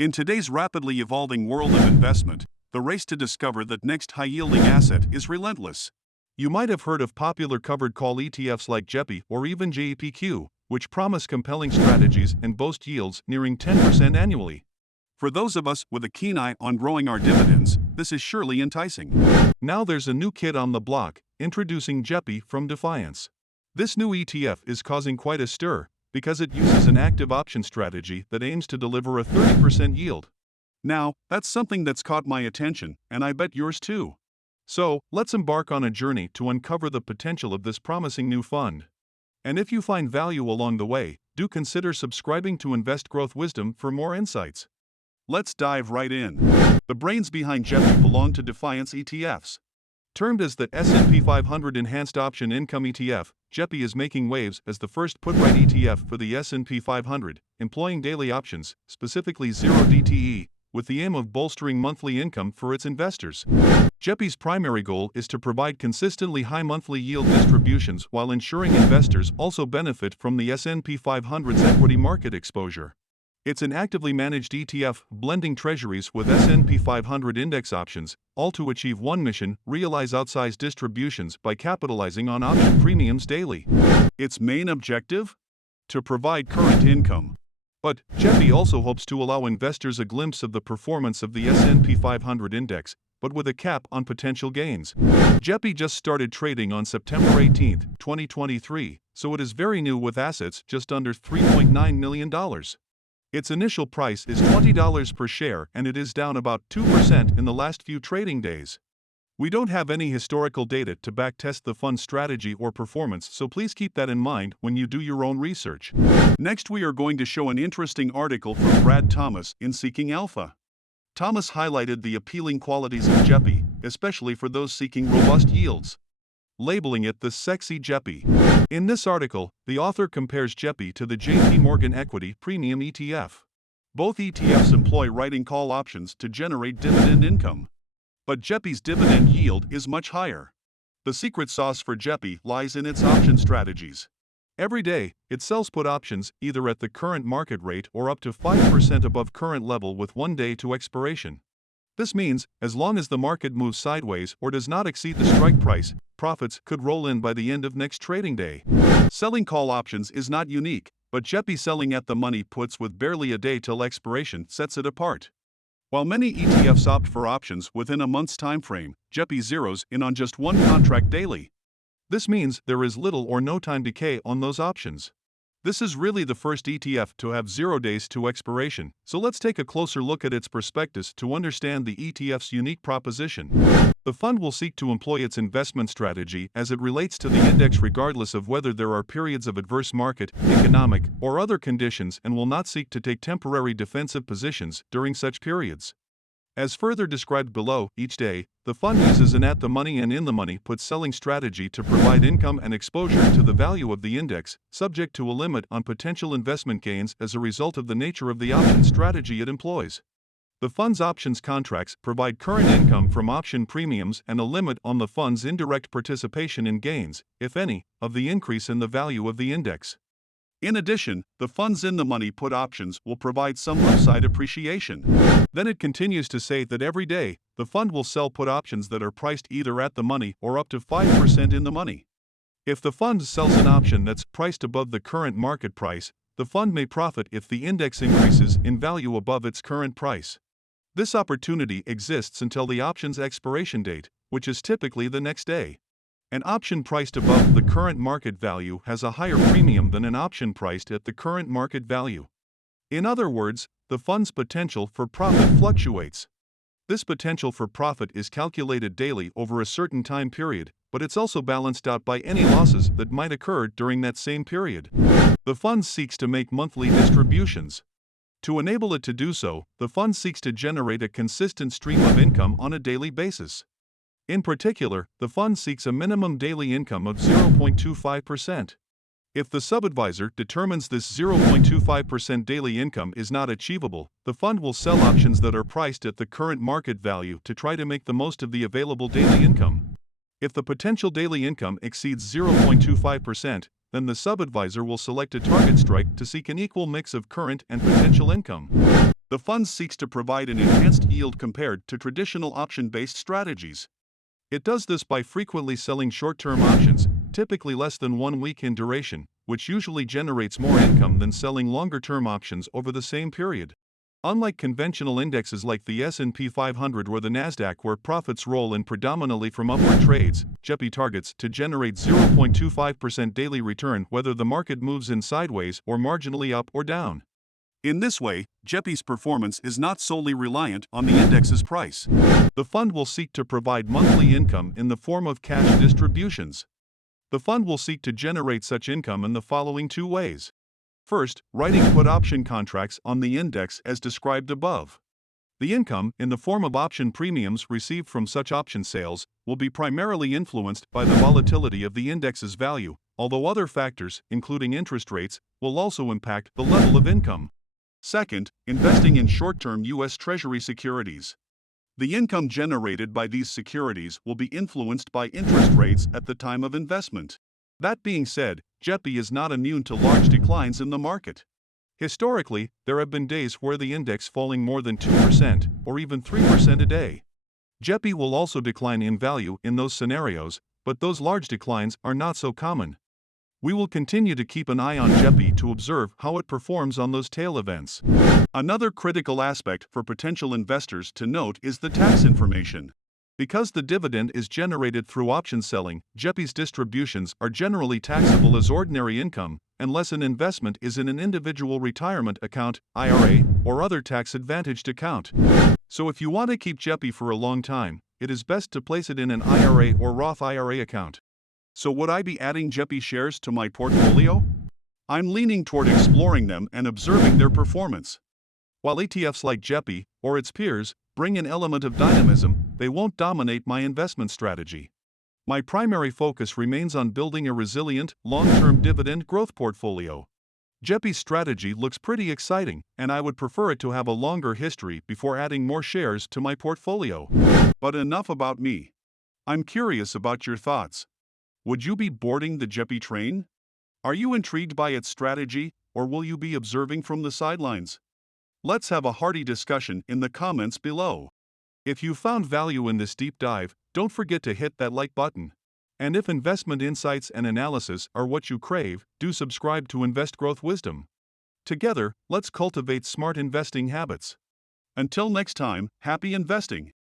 In today's rapidly evolving world of investment, the race to discover that next high-yielding asset is relentless. You might have heard of popular covered call ETFs like Jepi or even Jepq, which promise compelling strategies and boast yields nearing 10% annually. For those of us with a keen eye on growing our dividends, this is surely enticing. Now there's a new kid on the block, introducing Jepi from Defiance. This new ETF is causing quite a stir, because it uses an active option strategy that aims to deliver a 30% yield. Now, that's something that's caught my attention, and I bet yours too. So, let's embark on a journey to uncover the potential of this promising new fund. And if you find value along the way, do consider subscribing to Invest Growth Wisdom for more insights. Let's dive right in. The brains behind Jepi belong to Defiance ETFs. Termed as the S&P 500 Enhanced Option Income ETF, Jepi is making waves as the first put-right ETF for the S&P 500, employing daily options, specifically 0 DTE, with the aim of bolstering monthly income for its investors. Jepi's primary goal is to provide consistently high monthly yield distributions while ensuring investors also benefit from the S&P 500's equity market exposure. It's an actively managed ETF blending treasuries with S&P 500 index options, all to achieve one mission: realize outsized distributions by capitalizing on option premiums daily. Its main objective? To provide current income. But Jepi also hopes to allow investors a glimpse of the performance of the S&P 500 index, but with a cap on potential gains. Jepi just started trading on September 18, 2023, so it is very new with assets just under $3.9 million. Its initial price is $20 per share and it is down about 2% in the last few trading days. We don't have any historical data to backtest the fund's strategy or performance, so please keep that in mind when you do your own research. Next, we are going to show an interesting article from Brad Thomas in Seeking Alpha. Thomas highlighted the appealing qualities of Jepi, especially for those seeking robust yields, labeling it the sexy Jepi. In this article, the author compares Jepi to the JP Equity Premium ETF. Both ETFs employ writing call options to generate dividend income. But Jepi's dividend yield is much higher. The secret sauce for Jepi lies in its option strategies. Every day, it sells put options either at the current market rate or up to 5% above current level with 1 day to expiration. This means, as long as the market moves sideways or does not exceed the strike price, profits could roll in by the end of next trading day. Selling call options is not unique, but Jepi selling at the money puts with barely a day till expiration sets it apart. While many ETFs opt for options within a month's time frame, Jepi zeroes in on just one contract daily. This means there is little or no time decay on those options. This is really the first ETF to have 0 days to expiration, so let's take a closer look at its prospectus to understand the ETF's unique proposition. The fund will seek to employ its investment strategy as it relates to the index regardless of whether there are periods of adverse market, economic, or other conditions, and will not seek to take temporary defensive positions during such periods. As further described below, each day, the fund uses an at-the-money and in-the-money put selling strategy to provide income and exposure to the value of the index, subject to a limit on potential investment gains as a result of the nature of the option strategy it employs. The fund's options contracts provide current income from option premiums and a limit on the fund's indirect participation in gains, if any, of the increase in the value of the index. In addition, the fund's in-the-money put options will provide some upside appreciation. Then it continues to say that every day, the fund will sell put options that are priced either at the money or up to 5% in the money. If the fund sells an option that's priced above the current market price, the fund may profit if the index increases in value above its current price. This opportunity exists until the option's expiration date, which is typically the next day. An option priced above the current market value has a higher premium than an option priced at the current market value. In other words, the fund's potential for profit fluctuates. This potential for profit is calculated daily over a certain time period, but it's also balanced out by any losses that might occur during that same period. The fund seeks to make monthly distributions. To enable it to do so, the fund seeks to generate a consistent stream of income on a daily basis. In particular, the fund seeks a minimum daily income of 0.25%. If the subadvisor determines this 0.25% daily income is not achievable, the fund will sell options that are priced at the current market value to try to make the most of the available daily income. If the potential daily income exceeds 0.25%, then the subadvisor will select a target strike to seek an equal mix of current and potential income. The fund seeks to provide an enhanced yield compared to traditional option-based strategies. It does this by frequently selling short-term options, typically less than 1 week in duration, which usually generates more income than selling longer-term options over the same period. Unlike conventional indexes like the S&P 500 or the Nasdaq where profits roll in predominantly from upward trades, Jepi targets to generate 0.25% daily return whether the market moves in sideways or marginally up or down. In this way, Jep's performance is not solely reliant on the index's price. The fund will seek to provide monthly income in the form of cash distributions. The fund will seek to generate such income in the following 2 ways. First, writing put option contracts on the index as described above. The income, in the form of option premiums received from such option sales, will be primarily influenced by the volatility of the index's value, although other factors, including interest rates, will also impact the level of income. Second, investing in short-term U.S. Treasury securities. The income generated by these securities will be influenced by interest rates at the time of investment. That being said, Jepi is not immune to large declines in the market. Historically, there have been days where the index falling more than 2% or even 3% a day. Jepi will also decline in value in those scenarios, but those large declines are not so common. We will continue to keep an eye on Jepi to observe how it performs on those tail events. Another critical aspect for potential investors to note is the tax information. Because the dividend is generated through option selling, Jepi's distributions are generally taxable as ordinary income, unless an investment is in an individual retirement account, IRA, or other tax-advantaged account. So if you want to keep Jepi for a long time, it is best to place it in an IRA or Roth IRA account. So would I be adding Jepi shares to my portfolio? I'm leaning toward exploring them and observing their performance. While ETFs like Jepi, or its peers, bring an element of dynamism, they won't dominate my investment strategy. My primary focus remains on building a resilient, long-term dividend growth portfolio. Jepi's strategy looks pretty exciting, and I would prefer it to have a longer history before adding more shares to my portfolio. But enough about me. I'm curious about your thoughts. Would you be boarding the Jepi train? Are you intrigued by its strategy, or will you be observing from the sidelines? Let's have a hearty discussion in the comments below. If you found value in this deep dive, don't forget to hit that like button. And if investment insights and analysis are what you crave, do subscribe to Invest Growth Wisdom. Together, let's cultivate smart investing habits. Until next time, happy investing!